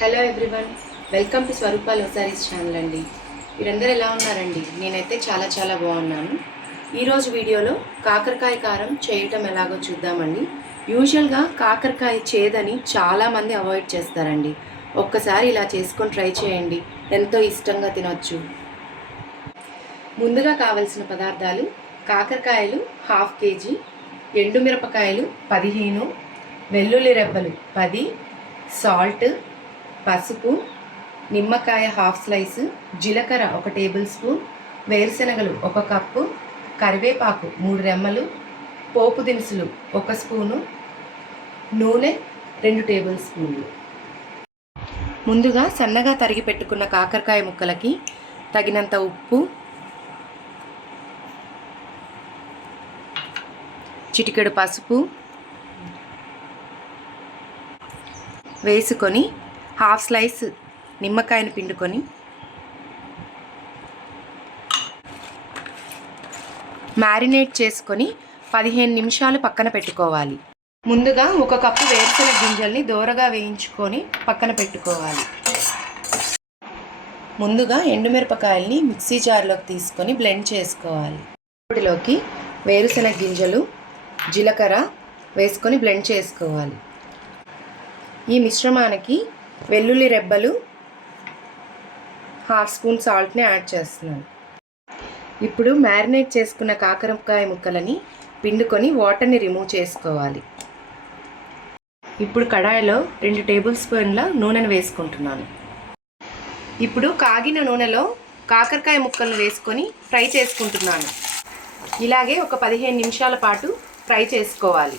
Hello everyone, welcome to Swaroopa love sarees channel అండి. మీరందరూ ఎలా ఉన్నారండి? నేనైతే చాలా బాగున్నాను. ఈరోజు వీడియోలో కాకరకాయ కారం చేయటం ఎలాగో చూద్దామండి. యూజువల్గా కాకరకాయ చేదని చాలామంది అవాయిడ్ చేస్తారండి. ఒక్కసారి ఇలా చేసుకొని ట్రై చేయండి, ఎంతో ఇష్టంగా తినొచ్చు. ముందుగా కావలసిన పదార్థాలు: కాకరకాయలు 1/2 kg, ఎండుమిరపకాయలు 15, వెల్లుల్లి రెబ్బలు 10, సాల్ట్, పసుపు, నిమ్మకాయ 1/2 స్లైసు, జీలకర్ర 1 టేబుల్ స్పూన్, వేరుశనగలు 1 కప్పు, కరివేపాకు 3 రెమ్మలు, పోపు దినుసులు 1 స్పూను, నూనె 2 టేబుల్ స్పూన్లు. ముందుగా సన్నగా తరిగి పెట్టుకున్న కాకరకాయ ముక్కలకి తగినంత ఉప్పు, చిటికెడు పసుపు వేసుకొని 1/2 స్లైస్ నిమ్మకాయను పిండుకొని మ్యారినేట్ చేసుకొని 15 నిమిషాలు పక్కన పెట్టుకోవాలి. ముందుగా 1 కప్పు వేరుశనగ గింజల్ని దోరగా వేయించుకొని పక్కన పెట్టుకోవాలి. ముందుగా ఎండుమిరపకాయల్ని మిక్సీ జార్లోకి తీసుకొని బ్లెండ్ చేసుకోవాలి. ఇప్పుడులోకి వేరుశనగ గింజలు, జీలకర్ర వేసుకొని బ్లెండ్ చేసుకోవాలి. ఈ మిశ్రమానికి వెల్లుల్లి రెబ్బలు, 1/2 స్పూన్ సాల్ట్ని యాడ్ చేస్తున్నాను. ఇప్పుడు మ్యారినేట్ చేసుకున్న కాకరకాయ ముక్కలని పిండుకొని వాటర్ని రిమూవ్ చేసుకోవాలి. ఇప్పుడు కడాయిలో 2 టేబుల్ స్పూన్ల నూనెను వేసుకుంటున్నాను. ఇప్పుడు కాగిన నూనెలో కాకరకాయ ముక్కలను వేసుకొని ఫ్రై చేసుకుంటున్నాను. ఇలాగే ఒక 15 నిమిషాల పాటు ఫ్రై చేసుకోవాలి.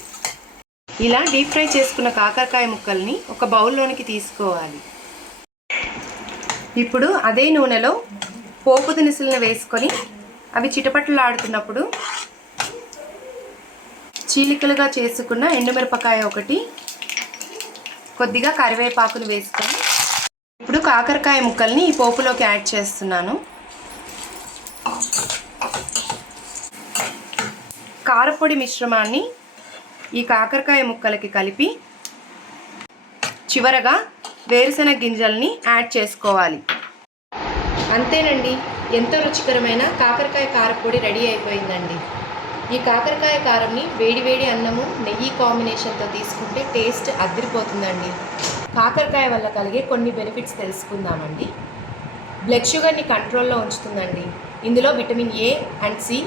ఇలా డీప్ ఫ్రై చేసుకున్న కాకరకాయ ముక్కల్ని ఒక బౌల్లోనికి తీసుకోవాలి. ఇప్పుడు అదే నూనెలో పోపు దినుసులను వేసుకొని అవి చిటపటలాడుతున్నప్పుడు చీలికలుగా చేసుకున్న ఎండుమిరపకాయ 1, కొద్దిగా కరివేపాకును వేసుకొని ఇప్పుడు కాకరకాయ ముక్కల్ని ఈ పోపులోకి యాడ్ చేస్తున్నాను. కారపొడి మిశ్రమాన్ని ఈ కాకరకాయ ముక్కలకి కలిపి చివరగా వేరుశనగ గింజల్ని యాడ్ చేసుకోవాలి. అంతేనండి, ఎంతో రుచికరమైన కాకరకాయ కారపొడి రెడీ అయిపోయిందండి. ఈ కాకరకాయ కారంని వేడివేడి అన్నము, నెయ్యి కాంబినేషన్తో తీసుకుంటే టేస్ట్ అదిరిపోతుందండి. కాకరకాయ వల్ల కలిగే కొన్ని బెనిఫిట్స్ తెలుసుకుందామండి. బ్లడ్ షుగర్ని కంట్రోల్లో ఉంచుతుందండి. ఇందులో విటమిన్ ఏ అండ్ సి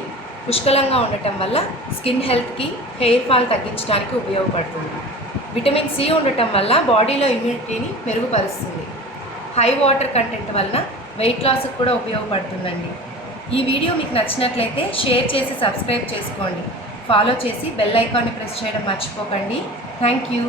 పుష్కలంగా ఉండటం వల్ల స్కిన్ హెల్త్కి, హెయిర్ ఫాల్ తగ్గించడానికి ఉపయోగపడుతుంది. విటమిన్ సి ఉండటం వల్ల బాడీలో ఇమ్యూనిటీని మెరుగుపరుస్తుంది. హై వాటర్ కంటెంట్ వలన వెయిట్ లాస్కి కూడా ఉపయోగపడుతుందండి. ఈ వీడియో మీకు నచ్చినట్లయితే షేర్ చేసి సబ్స్క్రైబ్ చేసుకోండి. ఫాలో చేసి బెల్ ఐకాన్ని ప్రెస్ చేయడం మర్చిపోకండి. Thank you.